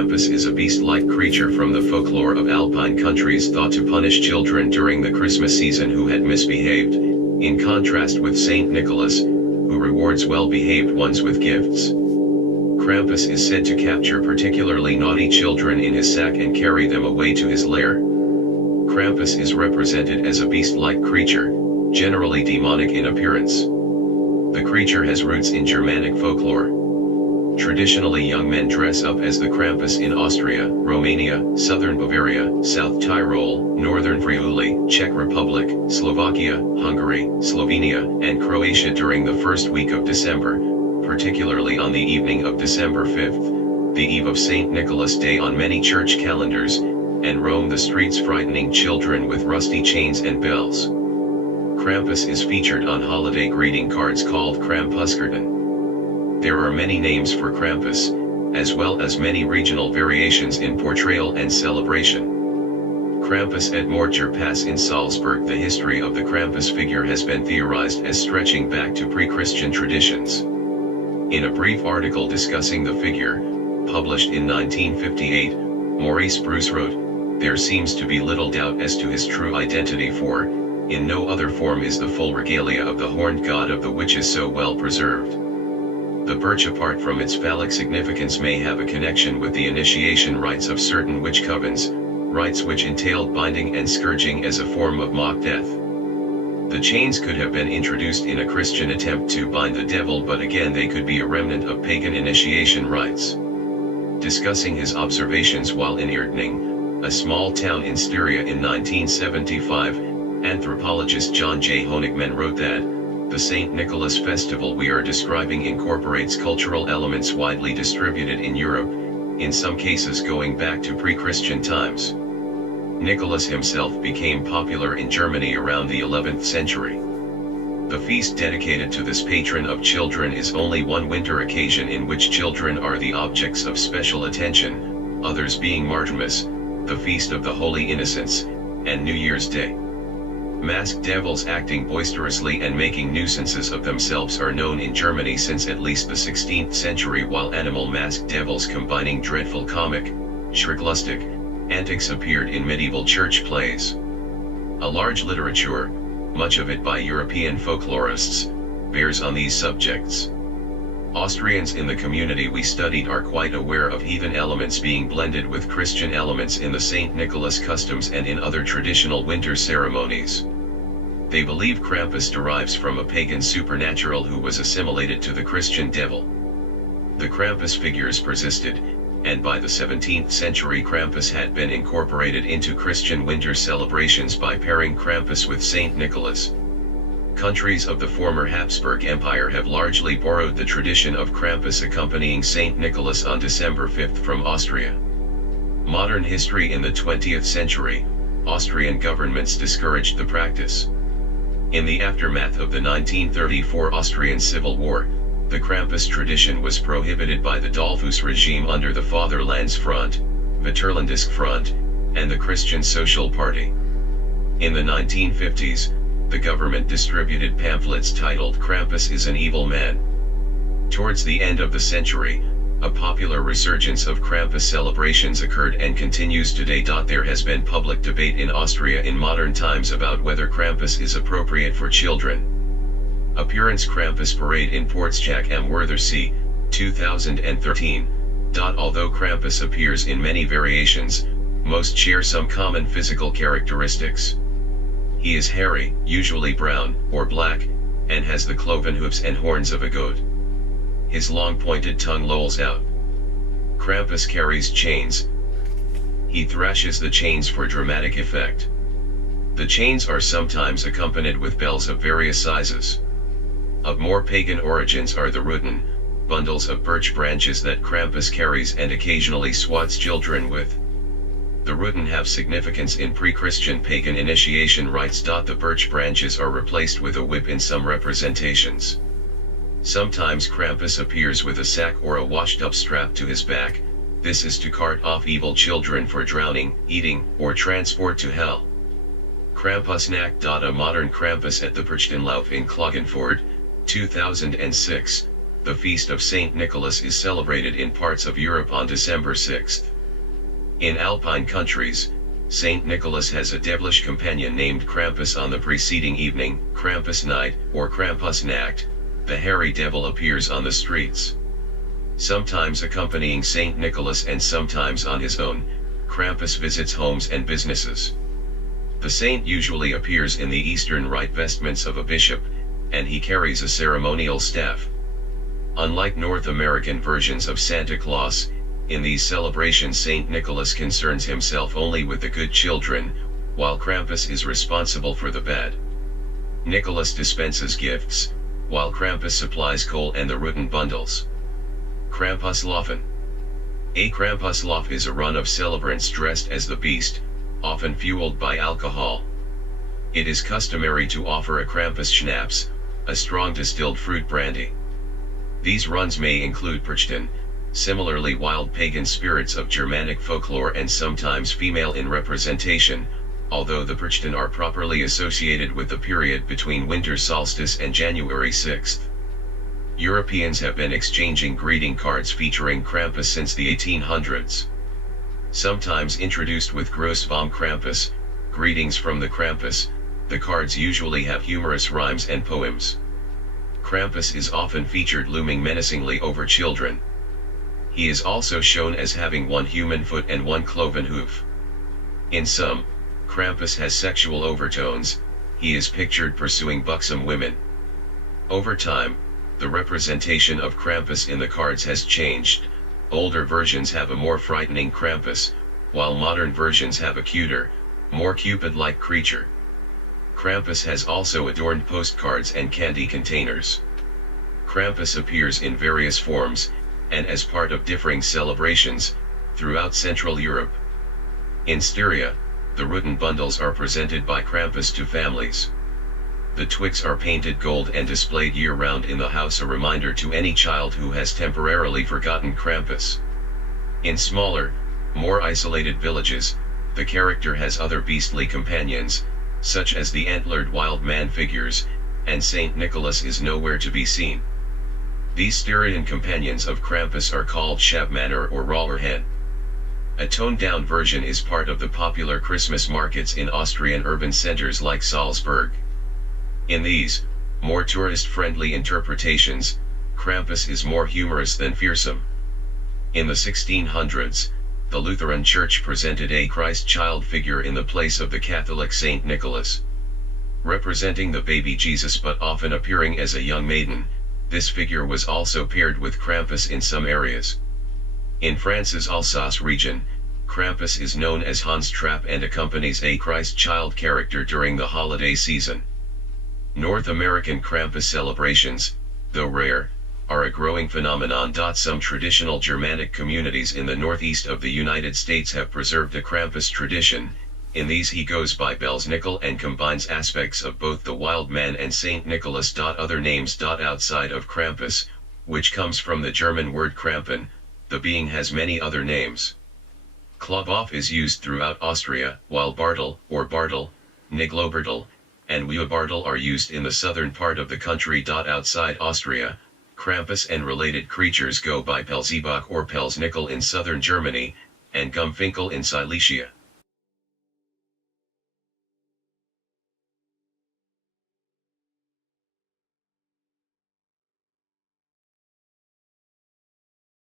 Krampus is a beast-like creature from the folklore of Alpine countries thought to punish children during the Christmas season who had misbehaved, in contrast with Saint Nicholas, who rewards well-behaved ones with gifts. Krampus is said to capture particularly naughty children in his sack and carry them away to his lair. Krampus is represented as a beast-like creature, generally demonic in appearance. The creature has roots in Germanic folklore. Traditionally, young men dress up as the Krampus in Austria, Romania, southern Bavaria, South Tyrol, northern Friuli, Czech Republic, Slovakia, Hungary, Slovenia, and Croatia during the first week of December, particularly on the evening of December 5th, the eve of St. Nicholas Day on many church calendars, and roam the streets frightening children with rusty chains and bells. Krampus is featured on holiday greeting cards called Krampuskarten. There are many names for Krampus, as well as many regional variations in portrayal and celebration. Krampus at Morcher Pass in Salzburg. The history of the Krampus figure has been theorized as stretching back to pre-Christian traditions. In a brief article discussing the figure, published in 1958, Maurice Bruce wrote, "There seems to be little doubt as to his true identity, for, in no other form is the full regalia of the horned god of the witches so well preserved." The birch, apart from its phallic significance, may have a connection with the initiation rites of certain witch covens, rites which entailed binding and scourging as a form of mock death. The chains could have been introduced in a Christian attempt to bind the devil, but again they could be a remnant of pagan initiation rites. Discussing his observations while in Ertning, a small town in Styria in 1975, anthropologist John J. Honigman wrote that, "The St. Nicholas festival we are describing incorporates cultural elements widely distributed in Europe, in some cases going back to pre-Christian times." Nicholas himself became popular in Germany around the 11th century. The feast dedicated to this patron of children is only one winter occasion in which children are the objects of special attention, others being Martinmas, the Feast of the Holy Innocents, and New Year's Day. Masked devils acting boisterously and making nuisances of themselves are known in Germany since at least the 16th century, while animal masked devils combining dreadful comic, schräglustig, antics appeared in medieval church plays. A large literature, much of it by European folklorists, bears on these subjects. Austrians in the community we studied are quite aware of heathen elements being blended with Christian elements in the St. Nicholas customs and in other traditional winter ceremonies. They believe Krampus derives from a pagan supernatural who was assimilated to the Christian devil. The Krampus figures persisted, and by the 17th century Krampus had been incorporated into Christian winter celebrations by pairing Krampus with St. Nicholas. Countries of the former Habsburg Empire have largely borrowed the tradition of Krampus accompanying St. Nicholas on December 5th from Austria. Modern history: in the 20th century, Austrian governments discouraged the practice. In the aftermath of the 1934 Austrian Civil War, the Krampus tradition was prohibited by the Dollfuss regime under the Fatherlands Front, Vaterlandisk Front, and the Christian Social Party. In the 1950s, the government distributed pamphlets titled "Krampus is an Evil Man." Towards the end of the century, a popular resurgence of Krampus celebrations occurred and continues today. There has been public debate in Austria in modern times about whether Krampus is appropriate for children. Appearance: Krampus parade in Portschach am Wörthersee, 2013. Although Krampus appears in many variations, most share some common physical characteristics. He is hairy, usually brown or black, and has the cloven hoofs and horns of a goat. His long pointed tongue lolls out. Krampus carries chains. He thrashes the chains for dramatic effect. The chains are sometimes accompanied with bells of various sizes. Of more pagan origins are the Ruten, bundles of birch branches that Krampus carries and occasionally swats children with. The Ruten have significance in pre-Christian pagan initiation rites. The birch branches are replaced with a whip in some representations. Sometimes Krampus appears with a sack or a washed-up strap to his back. This is to cart off evil children for drowning, eating, or transport to hell. Krampusnacht. A modern Krampus at the Perchtenlauf in Klagenfurt, 2006, The feast of Saint Nicholas is celebrated in parts of Europe on December 6th. In Alpine countries, Saint Nicholas has a devilish companion named Krampus. On the preceding evening, Krampus night, or Krampusnacht, the hairy devil appears on the streets. Sometimes accompanying Saint Nicholas and sometimes on his own, Krampus visits homes and businesses. The saint usually appears in the Eastern Rite vestments of a bishop, and he carries a ceremonial staff. Unlike North American versions of Santa Claus, in these celebrations Saint Nicholas concerns himself only with the good children, while Krampus is responsible for the bad. Nicholas dispenses gifts, while Krampus supplies coal and the rotten bundles. Krampuslaufen. A Krampuslauf is a run of celebrants dressed as the beast, often fueled by alcohol. It is customary to offer a Krampus schnapps, a strong distilled fruit brandy. These runs may include Perchten, similarly wild pagan spirits of Germanic folklore and sometimes female in representation, although the Perchten are properly associated with the period between winter solstice and January 6th. Europeans have been exchanging greeting cards featuring Krampus since the 1800s. Sometimes introduced with Gruß vom Krampus, greetings from the Krampus, the cards usually have humorous rhymes and poems. Krampus is often featured looming menacingly over children. He is also shown as having one human foot and one cloven hoof. In some, Krampus has sexual overtones. He is pictured pursuing buxom women. Over time, the representation of Krampus in the cards has changed. Older versions have a more frightening Krampus, while modern versions have a cuter, more Cupid-like creature. Krampus has also adorned postcards and candy containers. Krampus appears in various forms, and as part of differing celebrations, throughout Central Europe. In Styria, the rotten bundles are presented by Krampus to families. The twigs are painted gold and displayed year-round in the house, a reminder to any child who has temporarily forgotten Krampus. In smaller, more isolated villages, the character has other beastly companions, such as the antlered wild man figures, and Saint Nicholas is nowhere to be seen. These Styrian companions of Krampus are called Schabmanner or Rawlerhen. A toned-down version is part of the popular Christmas markets in Austrian urban centers like Salzburg. In these, more tourist-friendly interpretations, Krampus is more humorous than fearsome. In the 1600s, the Lutheran Church presented a Christ child figure in the place of the Catholic Saint Nicholas. Representing the baby Jesus but often appearing as a young maiden, this figure was also paired with Krampus in some areas. In France's Alsace region, Krampus is known as Hans Trapp and accompanies a Christ child character during the holiday season. North American Krampus celebrations, though rare, are a growing phenomenon. Some traditional Germanic communities in the northeast of the United States have preserved a Krampus tradition. In these he goes by Belsnickel and combines aspects of both the wild man and Saint Nicholas. Other names. Outside of Krampus, which comes from the German word Krampen, the being has many other names. Kloboff is used throughout Austria, while Bartel, or Bartel, Niglobertel, and Wiebartel are used in the southern part of the country. Outside Austria, Krampus and related creatures go by Pelzebach or Pelsnickel in southern Germany, and Gumfinkel in Silesia.